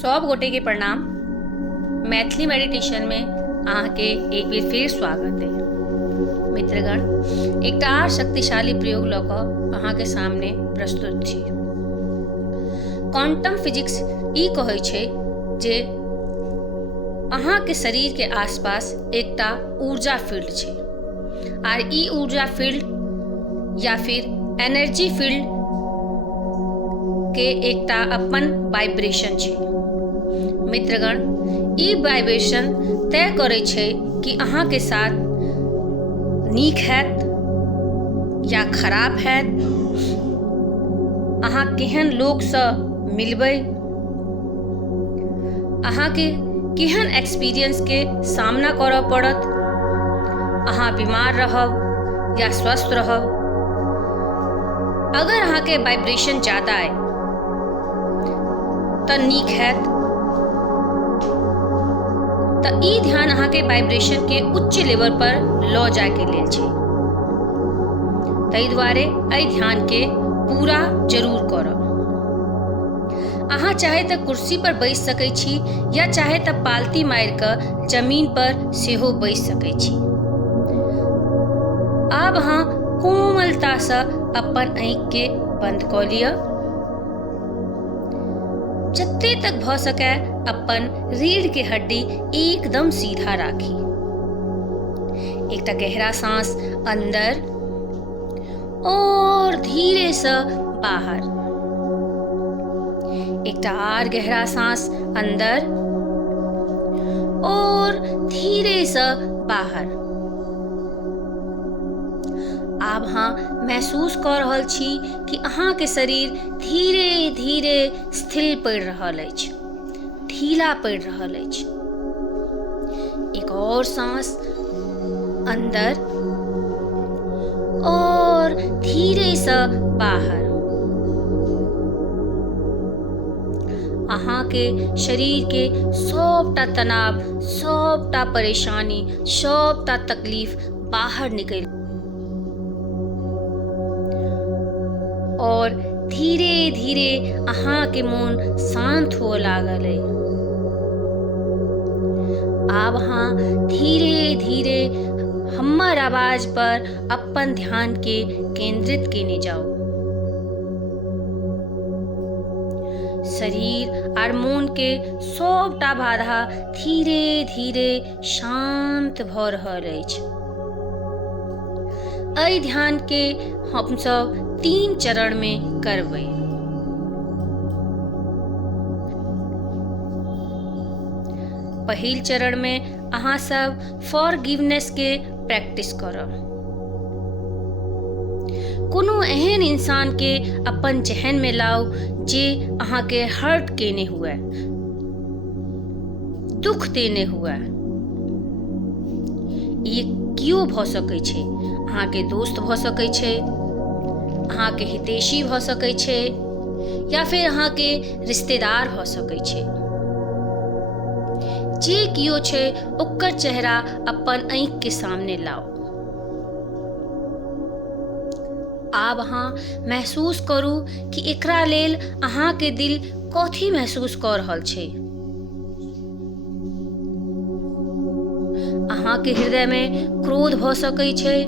सब गोटे के प्रणाम। मैथिली मेडिटेशन में अहाँके एक बेर फिर स्वागत है। मित्रगण, एकटा आर शक्तिशाली प्रयोग लऽ कऽ अहाँके सामने प्रस्तुत छी। क्वांटम फिजिक्स ई कहै छै जे अहाँके शरीर के आसपास एकटा ऊर्जा फील्ड छै, आर ई ऊर्जा फील्ड या फिर एनर्जी फील्ड के एकटा अपन वाइब्रेशन छै। मित्रगण, ई वाइब्रेशन तय करै छै कि अहाँके साथ नीक हैत या खराब हैत, अहाँ केहन लोकसँ मिलबै, अहाँके केहन एक्सपीरियंस के सामना करऽ पड़त, अहाँ बीमार रहब या स्वस्थ रहब। अगर अहाँके वाइब्रेशन ज़्यादा है तऽ नीक हैत, तऽ ई ध्यान अहाँके वाइब्रेशन के उच्च लेवल पर लऽ जाय के लेल छै। ताहि दुआरे एहि ध्यान के पूरा जरूर करब। अहाँ चाहे तऽ कुर्सी पर बैस सकै छी या चाहे तऽ पालती मारि कऽ जमीन पर सेहो बैस सकै छी। आब अहाँ कोमलतासँ अपन आँखि के बंद कऽ लिअ। जते तक भऽ सके अपन रीढ़ के हड्डी एकदम सीधा राखी। एकटा गहरा सांस अंदर और धीरे से बाहर। एकटा आर गहरा सांस अंदर और धीरे से बाहर। आब अहाँ महसूस कऽ रहल छी कि अहाँके शरीर धीरे धीरे स्थिर पड़ि रहल अछि, ढीला पड़ि रहल अछि। एक और सांस अंदर और धीरे से बाहर। अहाँके शरीर के सबटा तनाव, सबटा परेशानी, सबटा तकलीफ बाहर निकल और धीरे धीरे अहाँके मोन शांत हो लागल है। आब अहाँ धीरे धीरे हमर आवाज पर अपन ध्यान के केंद्रित केने जाओ। शरीर आर मन के सबटा बाधा धीरे धीरे शांत भऽ रहल अछि। एहि ध्यान के हम सब 3 चरण में करबै। पहिल चरण में अहाँ सब फॉरगिवनेस के प्रैक्टिस करब। कोनो एहन इंसान के अपन जहन में लाउ जे अहाँ के हर्ट केने हुए, दुख देने हुए। ये कियो भऽ सकै छै, अहाँके दोस्त भऽ सकै छै, अहाँके हितैषी भऽ सकै छै, या फिर अहाँके रिश्तेदार भऽ सकै छै। जे कियो छै ओकर चेहरा अपन आँखि के सामने लाओ। आब अहाँ महसूस करू कि एकरा लेल अहाँके दिल कथी महसूस कऽ रहल छै। अहाँके हृदय में क्रोध भऽ सकै छै,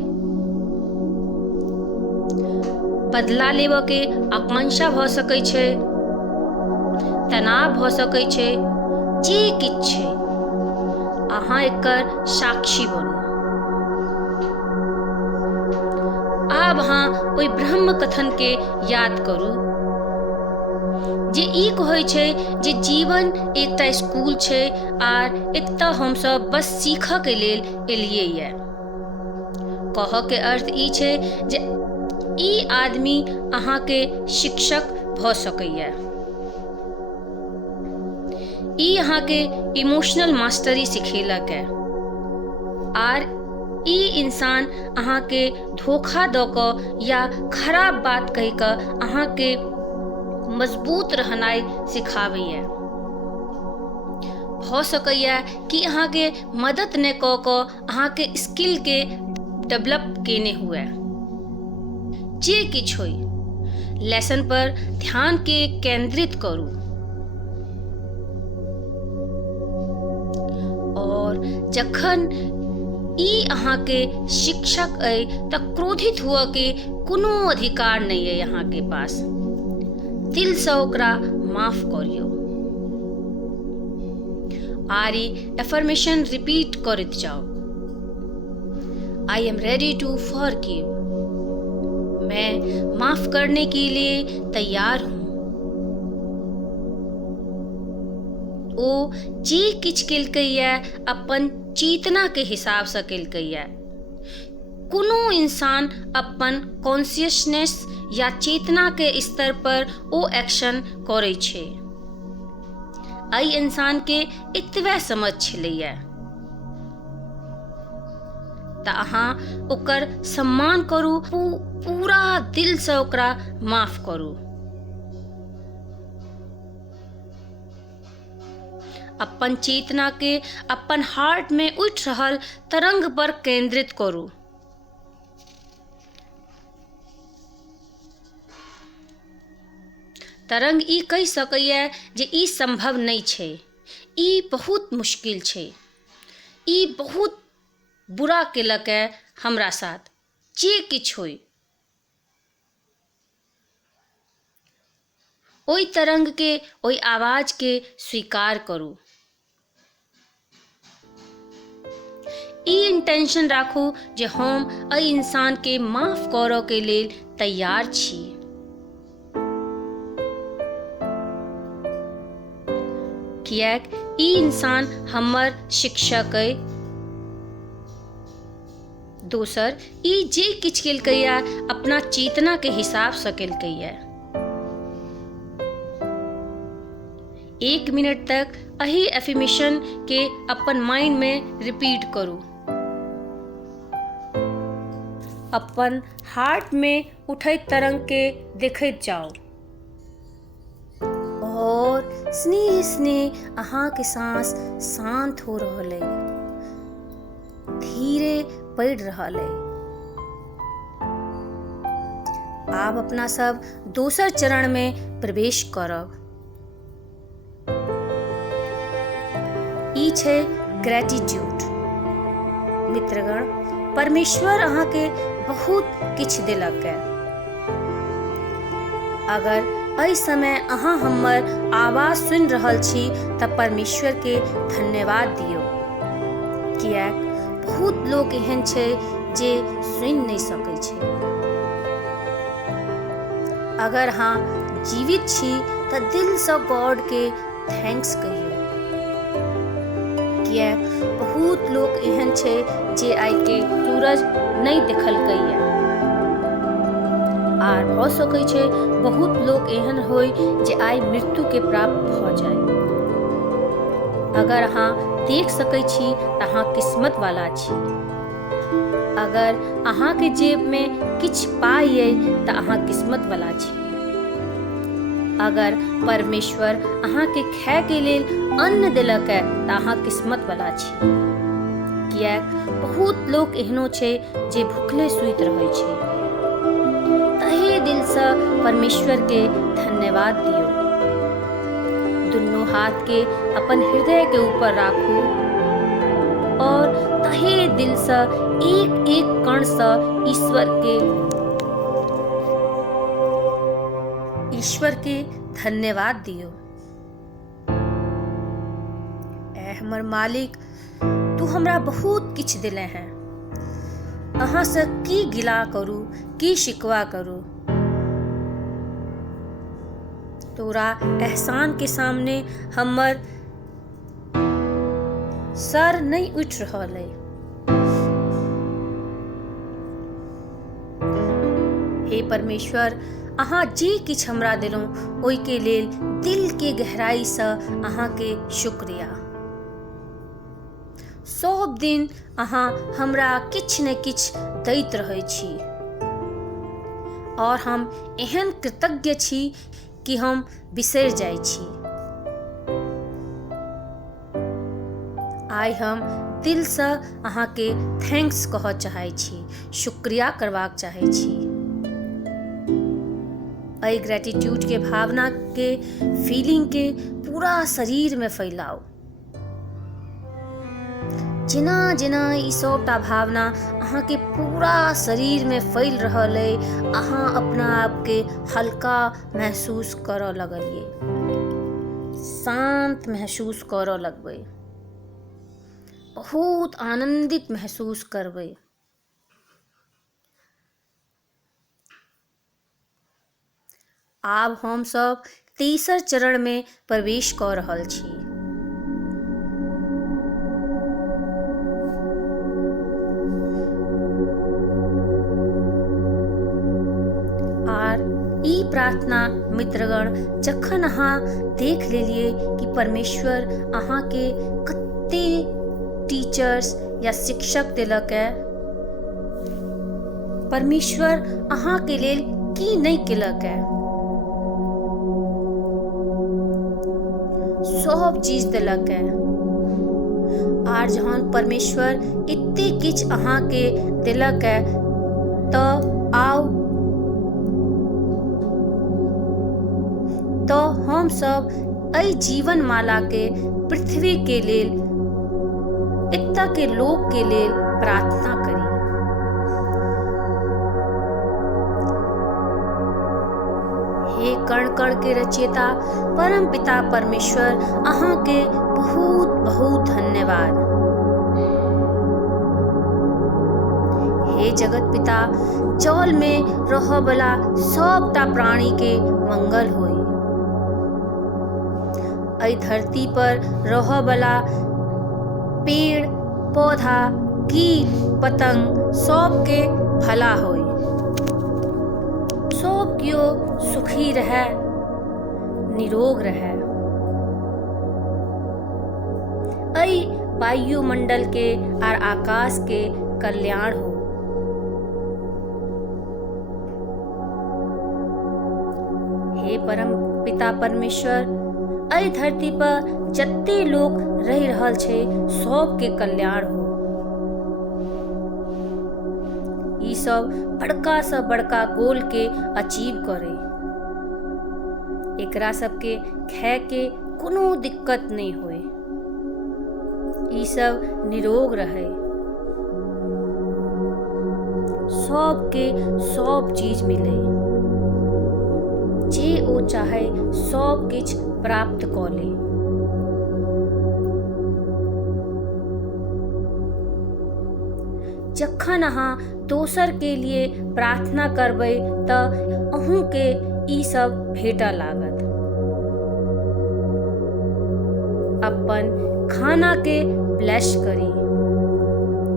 बदला लेबऽ के आकांक्षा भऽ सकै छै, तनाव भऽ सकै छै। जे किछु छै, अहाँ एकर साक्षी बनू। आब अहाँ ओहि ब्रह्म कथन के याद करू जे ई कहै छै जे जीवन एकटा स्कूल छै आर एतऽ हम सब बस सीखऽ के लेल एलियै ये। कहऽ के अर्थ ई छै जे ई आदमी अहाँके शिक्षक भऽ सकैए। ई अहाँके इमोशनल मास्टरी सिखेलक है, आर ई इंसान अहाँके धोखा दऽ कऽ या खराब बात कहि कऽ अहाँके मजबूत रहनाइ सिखाबैए। भऽ सकैए कि अहाँके मदद नहि कऽ कऽ अहाँके स्किल के डेवलप केने हुए। जे किछु होइ, लेसन पर ध्यान के केंद्रित करू। जखन ई अहाँ के शिक्षक अइ त क्रोधित हुआ के कोनो अधिकार नहीं है यहाँ के पास। दिल से ओकरा माफ करियो। आर ई एफर्मेशन रिपीट करते जाओ। I am ready to forgive. मैं माफ करने के लिए तैयार हूं। ओ जे किछ केलकैया अपन चेतना के हिसाब से केलकैया। कोनो इंसान अपन कॉन्शियसनेस या चेतना के स्तर पर ओ एक्शन करे छे। आई इंसान के इतवे समझ छलैया त अहाँ ओकर सम्मान करू, पूरा दिल से ओकरा माफ करू। अपन चेतना के अपन हार्ट में उठ रहल तरंग पर केंद्रित करू। तरंग ई कह सकैया जे ई संभव नहीं छे, ई बहुत मुश्किल छे, ई बहुत बुरा केलक है हमरा साथ, जे किछ होई। ओई तरंग के, ओई आवाज के स्वीकार करू। ई इंटेंशन राखू जे हम अई इंसान के माफ करऽ के लेल तैयार छी। कियाक ई इंसान हमर शिक्षक अइ। दोसर, ई जे किछ केलकैया अपना चेतना के हिसाब से केलकैया। 1 मिनट तक अही एफर्मेशन के अपन माइंड में रिपीट करू। अपन हार्ट में उठैत तरंग के देखैत जाओ और स्नेह स्नेह अहाँ के सांस शांत हो रहल है, धीरे पड़ रहल है। आब अपना सब दोसर चरण में प्रवेश करब। ई छै ग्रेटिट्यूड। मित्रगण, परमेश्वर अहाँ के बहुत किछ देलक है। अगर एहि समय अहाँ हमर आवाज सुनि रहल छी त परमेश्वर के धन्यवाद दियौ। कियाक बहुत लोग एहन छै जे सुनि नहीं सकै छै। अगर अहाँ जीवित छी त दिल से गॉड के थैंक्स कहियो। कियाक बहुत लोग एहन छै जे आइ के सूरज नहीं देखलकैया, आर भ सकै छै बहुत लोग एहन होय जे आइ मृत्यु के प्राप्त भ जाय। अगर अहाँ देख सकै छी त अहाँ किस्मत वाला छी। अगर अहाँ के जेब में किछ पाई अइ त अहाँ किस्मत वाला छी। अगर परमेश्वर अहाँ के खाय के लेल अन्न देलक है त अहाँ किस्मत वाला छी। कियाक बहुत लोग एहनो छै जे भूखले सुइत रहै छै। तहे दिल से परमेश्वर के धन्यवाद दियो। दुनू हाथ के अपन हृदय के ऊपर राखू और तहे दिल से एक एक कण से ईश्वर के धन्यवाद दियो। ऐ हमर मालिक, तू हमरा बहुत किछ दिले हैं। अहाँ से की गिला करू, की शिकवा करू। तोरा एहसान के सामने हमर सर नहीं उठ रहल है। हे परमेश्वर, अहाँ जे किछ हमरा देलहुँ ओहि के लेल दिल के गहराई से अहाँ के शुक्रिया। सब दिन अहाँ हमरा किछ ने किछ दैत रहै छी और हम एहन कृतज्ञ छी कि हम बिसरि जाइ छी। आइ हम दिल से अहाँ के थैंक्स कहऽ चाहै छी, शुक्रिया करबाक चाहै छी। एहि ग्रेटिट्यूड के भावना के फीलिंग के पूरा शरीर में फैलाओ। जेना जेना ई सबटा भावना अहाँके पूरा शरीर में फैल रहल है, अहाँ अपना आप के हल्का महसूस करऽ लगलिए, शांत महसूस करऽ लगबै, बहुत आनंदित महसूस करबै। आब हम सब तेसर चरण में प्रवेश कर रहल छी। ई प्रार्थना मित्रगण जखन अहाँ देख लेलिए कि परमेश्वर अहाँ के कते टीचर्स या शिक्षक देलक है, परमेश्वर अहाँ के लेल की नहीं केलक है, सब चीज देलक है। आर जहन परमेश्वर इतने किछ अहाँ के देलक है, तो आओ तो हम सब अई जीवन माला के पृथ्वी के लेल, इत्ता के लोक के लेल प्रार्थना करी। हे कण कण के रचयिता परम पिता परमेश्वर, अहाँ के बहुत बहुत धन्यवाद। हे जगत पिता, जल में रह वाला सबटा प्राणी के मंगल होई, अई धरती पर रह वाला पेड़ पौधा कीट पतंग सबके भला होई, सब कियो सुखी रहे, निरोग रहे। अई वायुमंडल के और आकाश के कल्याण हो। हे परम पिता परमेश्वर, अई धरती पर जत्ते लोग रह रहल छे सब के कल्याण हो। ई सब बड़का से बड़का गोल के अचीव करे, एकरा सबके खाए के कोनो दिक्कत नहीं होए, ई सब निरोग रहे, सब के सब चीज मिले, जे ओ चाहे सब किछ प्राप्त क ले। जखन अहाँ दोसर के लिए प्रार्थना करबै त अहूँ के ई सब भेटा लागत। अपन खाना के ब्लेस करी,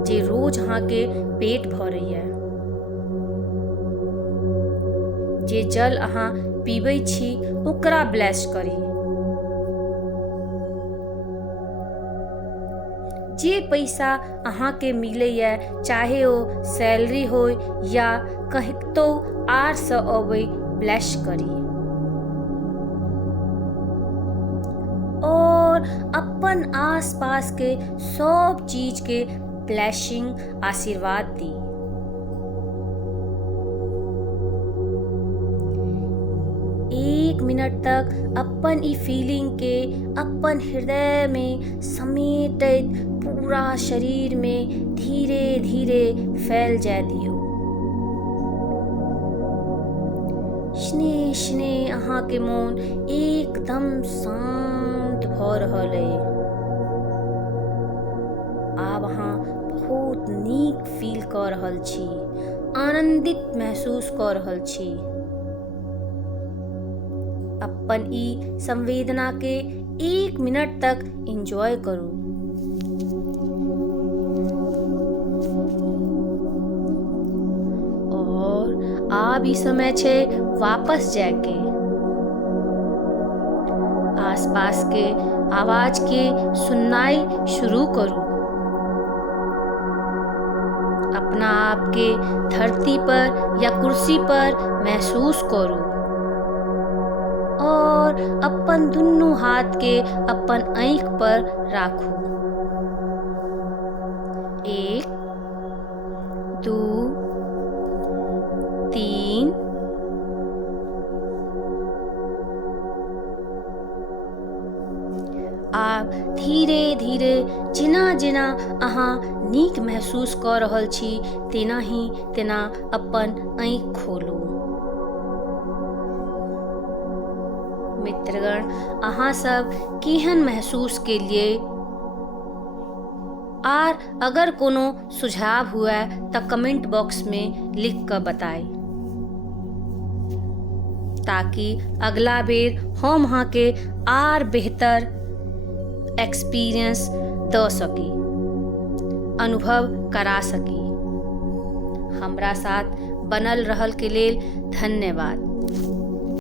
जे रोज अहाँ के पेट भरैया, जे जल अहाँ पीबै छी ओकरा ब्लेस करी, जे पैसा अहाँ के मिलैया, चाहे ओ सैलरी हो या कहितो आर से अबै, ब्लेस करी और अपन आसपास के सब चीज के ब्लेसिंग आशीर्वाद दी। एक मिनट तक अपन ई फीलिंग के अपन हृदय में समेटैत पूरा शरीर में धीरे धीरे फैल जाय दियो। स्ने स्ने अहाँ के मन एकदम शांत भ रहल है। आब अहाँ बहुत नीक फील कर रहल छी, आनंदित महसूस कर रहल छी। अपन ई संवेदना के एक मिनट तक एंजॉय करू। और आब ई समय छे वापस जाके आसपास के आवाज के सुननाई शुरू करू। अपना आप के धरती पर या कुर्सी पर महसूस करू और अपन दुनू हाथ के अपन आँख पर राखू। 1 2 3 आब धीरे धीरे जेना जेना अहाँ नीक महसूस कऽ रहल छी तेना अपन आँखि खोलू। मित्रगण, अहाँ सब केहन महसूस केलिए? आर अगर कोनो सुझाव हुए तो कमेंट बॉक्स में लिख कर बताएं, ताकि अगला बेर हम अहाँ के आर बेहतर एक्सपीरियंस द सकी, अनुभव करा सकी। हमरा साथ बनल रहल के लेल धन्यवाद।